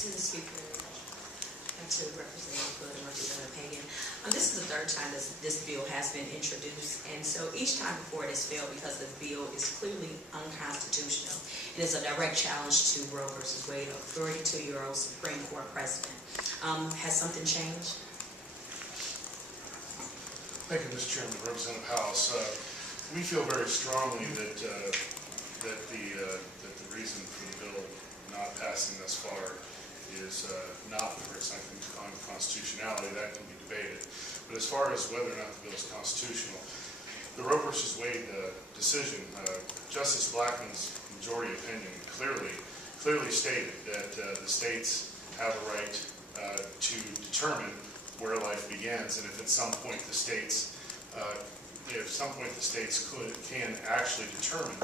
To the speaker and to Representative Hood and Representative Hagan. This is the third time this bill has been introduced, and so each time before it has failed because the bill is clearly unconstitutional. It is a direct challenge to Roe v. Wade, a 32-year-old Supreme Court precedent. Has something changed? Thank you, Mr. Chairman. Representative House. We feel very strongly that the reason for the bill not passing thus far is not for its unconstitutionality. That can be debated. But as far as whether or not the bill is constitutional, the Roe v. Wade decision, Justice Blackmun's majority opinion clearly stated that the states have a right to determine where life begins, and if at some point the states can actually determine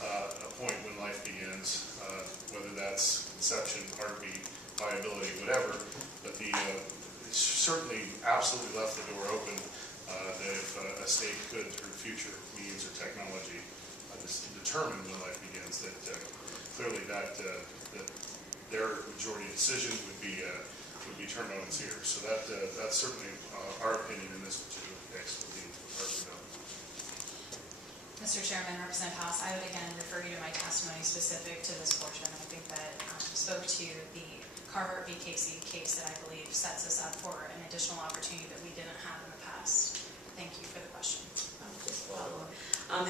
a point when life begins, whether that's conception, heartbeat, viability, whatever, but it certainly absolutely left the door open that if a state could, through future means or technology, determine when life begins, that clearly that their majority decision would be turned on its ear. So that's certainly our opinion in this particular case. Would be our bill. Mr. Chairman, Representative House, I would again refer you to my testimony specific to this portion. I think that spoke to the Carhart v. Casey case that I believe sets us up for an additional opportunity that we didn't have in the past. Thank you for the question. Just follow up.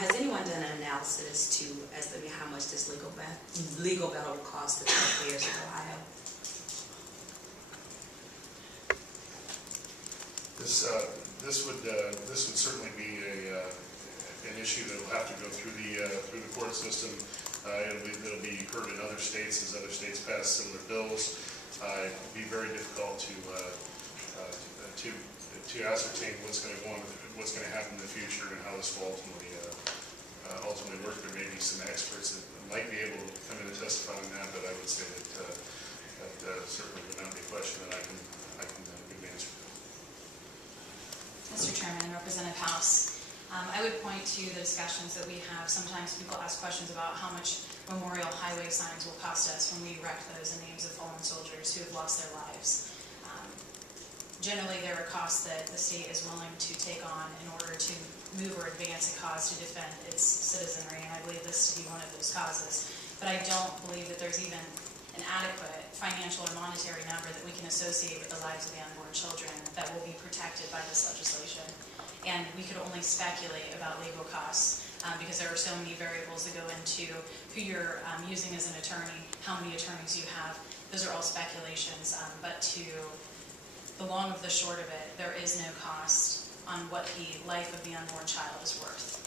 Has anyone done an analysis to estimate how much this legal battle will cost the taxpayers of Ohio? This would certainly be an issue that will have to go through the court system. It'll be heard in other states as other states pass similar bills. It will be very difficult to ascertain what's going to go on, what's going to happen in the future, and how this will ultimately work. There may be some experts that might be able to come in and testify on that, but I would say that certainly would not be a question that I can give an answer to. Mr. Chairman and Representative House, I would point to the discussions that we have. Sometimes people ask questions about how much memorial highway signs will cost us when we erect those in names of fallen soldiers who have lost their lives. Generally, there are costs that the state is willing to take on in order to move or advance a cause to defend its citizenry, and I believe this to be one of those causes. But I don't believe that there's even an adequate financial or monetary number that we can associate with the lives of the unborn children that will be protected by this legislation. And we could only speculate about legal costs because there are so many variables that go into who you're using as an attorney, how many attorneys you have. Those are all speculations, but to the long of the short of it, there is no cost on what the life of the unborn child is worth.